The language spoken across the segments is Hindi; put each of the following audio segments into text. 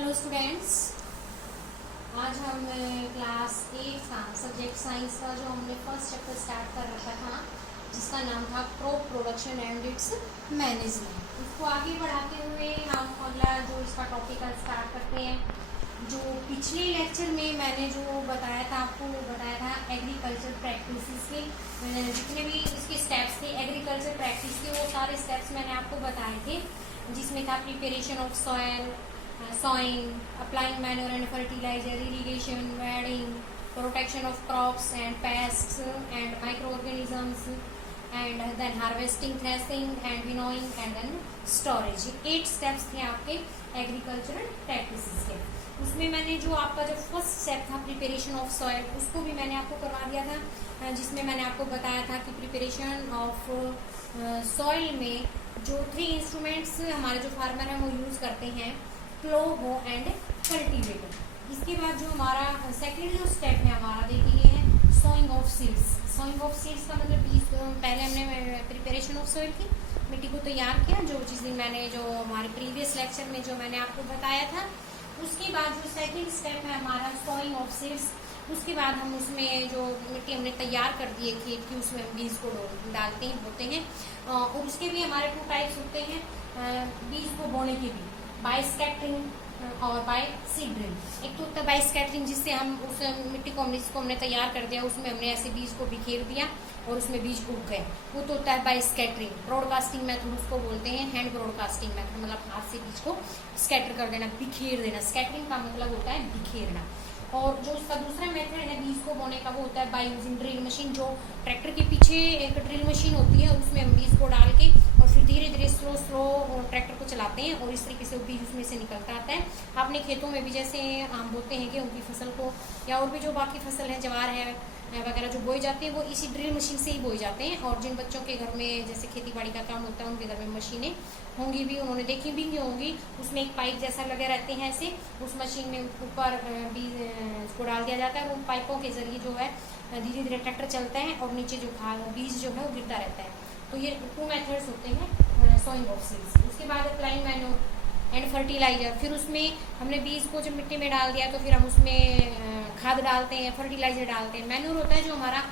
हेलो स्टूडेंट्स, आज हम क्लास 8 का सब्जेक्ट साइंस का जो हमने फर्स्ट चैप्टर स्टार्ट कर रखा था जिसका नाम था crop production and it's management, उसको आगे बढ़ाते हुए हम अगला जो इसका टॉपिक स्टार्ट करते हैं। जो पिछले लेक्चर में मैंने जो बताया था आपको, वो बताया था एग्रीकल्चर प्रैक्टिसेस के जितने भी इसके स्टेप्स थे एग्रीकल्चर प्रैक्टिस के, वो सारे स्टेप्स मैंने आपको बताए थे, जिसमें था preparation of soil, sowing, applying manure and fertilizer, irrigation, weeding, protection of crops and pests and microorganisms, and then harvesting, threshing and winnowing and then storage। 8 steps थे आपके एग्रीकल्चरल प्रैक्टिसेस के। उसमें मैंने जो आपका जो फर्स्ट स्टेप था प्रिपरेशन ऑफ सॉइल, उसको भी मैंने आपको करवा दिया था, जिसमें मैंने आपको बताया था कि प्रिपरेशन ऑफ सॉइल में जो 3 इंस्ट्रूमेंट्स हमारे जो फार्मर हैं वो यूज़ करते हैं, प्लो, हो एंड कल्टीवेटर। इसके बाद जो हमारा सेकंड जो स्टेप है हमारा, देखिए है sowing of seeds. Sowing of seeds का मतलब बीज, पहले हमने प्रिपरेशन ऑफ सॉइल की, मिट्टी को तैयार किया, जो जिस दिन मैंने जो हमारे प्रीवियस लेक्चर में जो मैंने आपको बताया था। उसके बाद जो सेकंड स्टेप है हमारा सोइंग ऑफ सीड्स, उसके बाद हम उसमें जो मिट्टी हमने तैयार कर दी है खेत की, उसमें हम बीज को डालते हैं, बोते हैं। और उसके भी हमारे 2 टाइप्स होते हैं बीज को बोने के भी, बाय स्कैटरिंग और बाय सीड ड्रिल। एक तो होता है बाय स्कैटरिंग, जिससे हम उस मिट्टी को हमने तैयार कर दिया, उसमें हमने ऐसे बीज को बिखेर दिया और उसमें बीज उग गए, वो तो होता है बाय स्कैटरिंग। ब्रॉडकास्टिंग मेथड उसको बोलते हैं, हैंड ब्रॉडकास्टिंग मेथड, मतलब हाथ से बीज को स्कैटर कर देना, बिखेर देना। स्कैटरिंग का मतलब होता है बिखेरना। और जो उसका दूसरा मेथड है बीज को बोने का, वो होता है बाय यूजिंग ड्रिल मशीन। जो ट्रैक्टर के पीछे एक ड्रिल मशीन होती है, उसमें हम बीज को डाल के और फिर धीरे धीरे स्लो ट्रैक्टर को चलाते हैं और इस तरीके से बीज उसमें से निकलता आता है। अपने खेतों में भी जैसे हम बोते हैं गेहूं की फसल को, या और भी जो बाकी फसल है, ज्वार है वगैरह जो बोए जाते हैं, वो इसी ड्रिल मशीन से ही बोए जाते हैं। और जिन बच्चों के घर में जैसे खेती बाड़ी का काम होता है, उनके घर में मशीनें होंगी भी, उन्होंने देखी भी होंगी, उसमें एक पाइप जैसा लगे रहते हैं ऐसे, उस मशीन में ऊपर बीज को डाल दिया जाता है और उन पाइपों के जरिए जो है धीरे धीरे ट्रैक्टर चलता है और नीचे जो बीज जो है वो गिरता रहता है। तो ये 2 मेथड्स होते हैं सोइंग ऑफ सीड्स। उसके बाद अप्लाइंग मैन्योर एंड फर्टिलाइजर, फिर उसमें हमने बीज को जब मिट्टी में डाल दिया तो फिर हम उसमें खाद डालते हैं, फर्टिलाइजर डालते हैं। मैन्योर होता है जो हमारा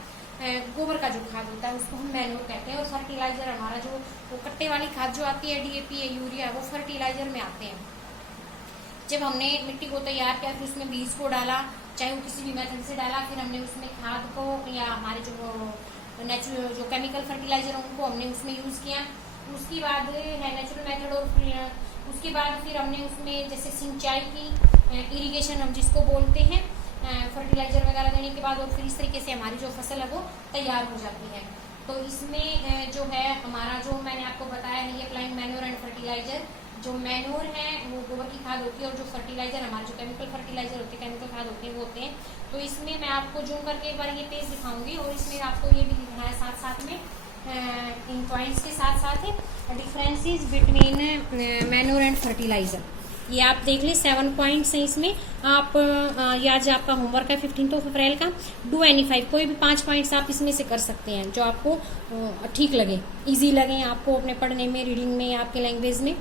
गोबर का जो खाद होता है, उसको हम मैन्योर कहते हैं। और फर्टिलाइजर हमारा जो वो कट्टे वाली खाद जो आती है, DAP है, यूरिया, वो फर्टिलाइजर में आते हैं। जब हमने मिट्टी को तैयार किया, फिर उसमें बीज को डाला, चाहे वो किसी भी मेथड से डाला, फिर हमने उसमें खाद को या हमारे जो नेचुरल जो केमिकल फर्टिलाइजर उनको हमने उसमें यूज़ किया। उसके बाद है नेचुरल मेथड, और उसके बाद फिर हमने उसमें जैसे सिंचाई की, इरिगेशन हम जिसको बोलते हैं, फर्टिलाइजर वगैरह देने के बाद, और फिर इस तरीके से हमारी जो फसल है वो तैयार हो जाती है। तो इसमें जो है हमारा जो मैंने आपको बताया है, ये अप्लाइंग मैन्योर एंड फर्टिलाइजर। जो मैन्योर है वो गोबर की खाद होती है, और जो फर्टिलाइजर हमारे जो केमिकल फर्टिलाइजर होते हैं, केमिकल खाद होते हैं, वो होते हैं। तो इसमें मैं आपको जूम करके एक बार ये पेज दिखाऊंगी, और इसमें आपको ये भी दिखना है साथ साथ में, इन पॉइंट्स के साथ साथ है differences between manure and fertiliser. ये आप देख लें, 7 पॉइंट्स हैं इसमें। आप आज आपका होमवर्क है 15 अप्रैल का, डू एनी 5, कोई भी 5 पॉइंट्स आप इसमें से कर सकते हैं जो आपको ठीक लगे, इजी लगे आपको अपने पढ़ने में, रीडिंग में, आपके लैंग्वेज में,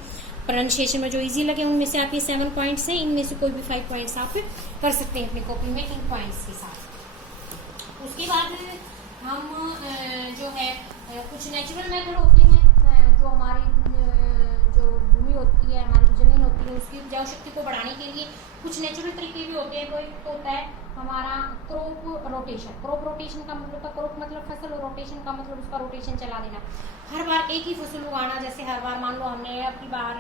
प्रोनाउंसिएशन में जो इजी लगे, उनमें से आप ये 7 पॉइंट्स हैं, इनमें से कोई भी 5 पॉइंट्स आप कर सकते हैं अपनी कॉपी में इन पॉइंट्स के साथ। उसके बाद हम जो है कुछ नेचुरल मेथड होते हैं, जो हमारी जो भूमि होती है, हमारी जो जमीन होती है, उसकी उपजाऊ शक्ति को बढ़ाने के लिए कुछ नेचुरल तरीके भी होते हैं। कोई तो होता है हमारा क्रॉप रोटेशन। क्रॉप रोटेशन का मतलब होता है, क्रॉप मतलब फसल, और रोटेशन का मतलब उसका रोटेशन चला देना, हर बार एक ही फसल उगाना। जैसे हर बार मान लो हमने अपनी बार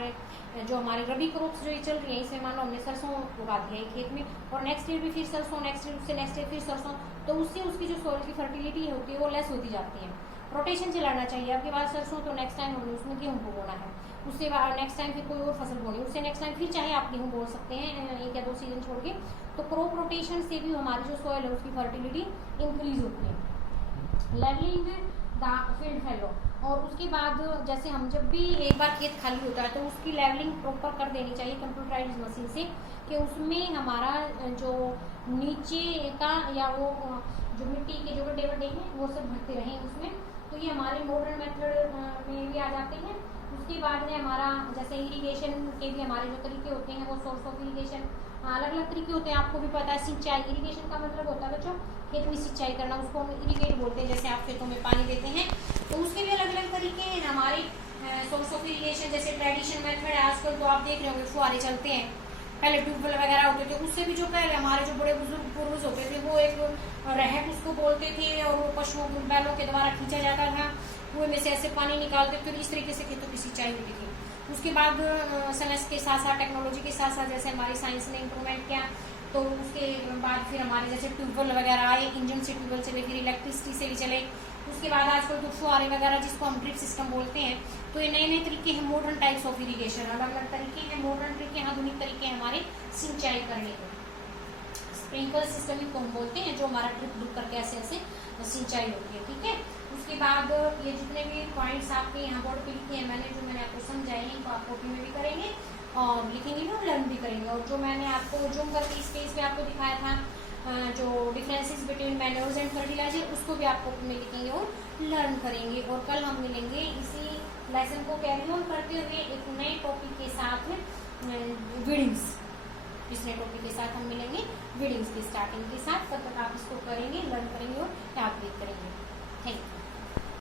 जो हमारे रबी क्रॉप्स जो ये चल रही है, इसमें मान लो हमने सरसों उगा दिया है खेत में, और नेक्स्ट ईयर भी फिर सरसों, नेक्स्ट ईयर उससे नेक्स्ट ईयर फिर सरसों, तो उससे उसकी जो सॉइल की फर्टिलिटी होती है वो लेस होती जाती है। रोटेशन चलाना चाहिए। आपके पास सरसों, तो नेक्स्ट टाइम हमने उसमें गेहूँ को बोना है, उससे नेक्स्ट टाइम फिर कोई और फसल बोनी, उससे नेक्स्ट टाइम फिर चाहे आप गेहूँ बो सकते हैं 1 या 2 सीजन छोड़ के। तो क्रॉप रोटेशन से भी हमारी जो सॉइल है उसकी फर्टिलिटी इंक्रीज होती है। लेवलिंग द फील्ड फैलो, और उसके बाद जैसे हम जब भी एक बार खेत खाली होता है तो उसकी लेवलिंग प्रॉपर कर देनी चाहिए कंप्यूटराइज्ड मशीन से, कि उसमें हमारा जो नीचे का या वो जो मिट्टी के जो गड्ढे हैं वो सब भरते रहें उसमें। तो ये हमारे मॉडर्न मेथड में भी आ जाते हैं। उसके बाद में हमारा जैसे इरिगेशन के भी हमारे जो तरीके होते हैं वो सोर्स ऑफ इरिगेशन अलग अलग तरीके होते हैं, आपको भी पता है। सिंचाई, इरिगेशन का मतलब होता है बच्चों खेत में सिंचाई करना, उसको हम इरिगेट बोलते हैं। जैसे आप खेतों में पानी देते हैं तो उसके भी अलग अलग तरीके हैं हमारे सोर्स ऑफ इरिगेशन। जैसे ट्रेडिशनल मेथड है आजकल तो आप देख रहे होंगे फुहारे चलते हैं, पहले ट्यूबवेल वगैरह होते थे। उससे भी जो पहले हमारे जो बड़े बुजुर्ग पूर्वज होते थे वो एक रहट उसको बोलते थे और वो पशुओं बैलों के द्वारा खींचा जाता था, कुएं में से ऐसे पानी निकालते थे, इस तरीके से खेतों की सिंचाई होती थी। उसके बाद समय के साथ साथ टेक्नोलॉजी के साथ साथ जैसे हमारी साइंस ने इम्प्रूवमेंट किया तो उसके बाद फिर हमारे जैसे ट्यूबवेल वगैरह आए, इंजन से ट्यूबवेल चले, फिर इलेक्ट्रिसिटी से भी चले। उसके बाद आजकल तो फुहारे वगैरह जिसको हम ड्रिप सिस्टम बोलते हैं। तो ये नए नए तरीके हैं, मॉडर्न टाइप्स ऑफ इरिगेशन, अलग अलग तरीके हैं, मॉडर्न तरीके हैं, आधुनिक तरीके हैं हमारे सिंचाई करने के। स्प्रिंकलर सिस्टम को हम बोलते हैं जो हमारा ड्रिप ड्रिप करके ऐसे ऐसे सिंचाई होती है, ठीक है। उसके बाद ये जितने भी पॉइंट्स आपके यहाँ बोर्ड पे लिखे हैं मैंने आपको समझाए हैं, तो आप कॉपी में भी करेंगे और लिखेंगे भी और लर्न भी करेंगे। और जो मैंने आपको जूम करके इस पेज पे आपको दिखाया था जो differences between manures and fertiliser, उसको भी आप कॉपी में लिखेंगे और लर्न करेंगे। और कल हम मिलेंगे इसी लेसन को कैरी ऑन करते हुए एक नए टॉपिक के साथ, वीडिंग्स। इस नए टॉपिक के साथ हम मिलेंगे वीडिंग्स की स्टार्टिंग के साथ। तब तक आप इसको करेंगे, लर्न करेंगे और याद भी करेंगे। Thank you.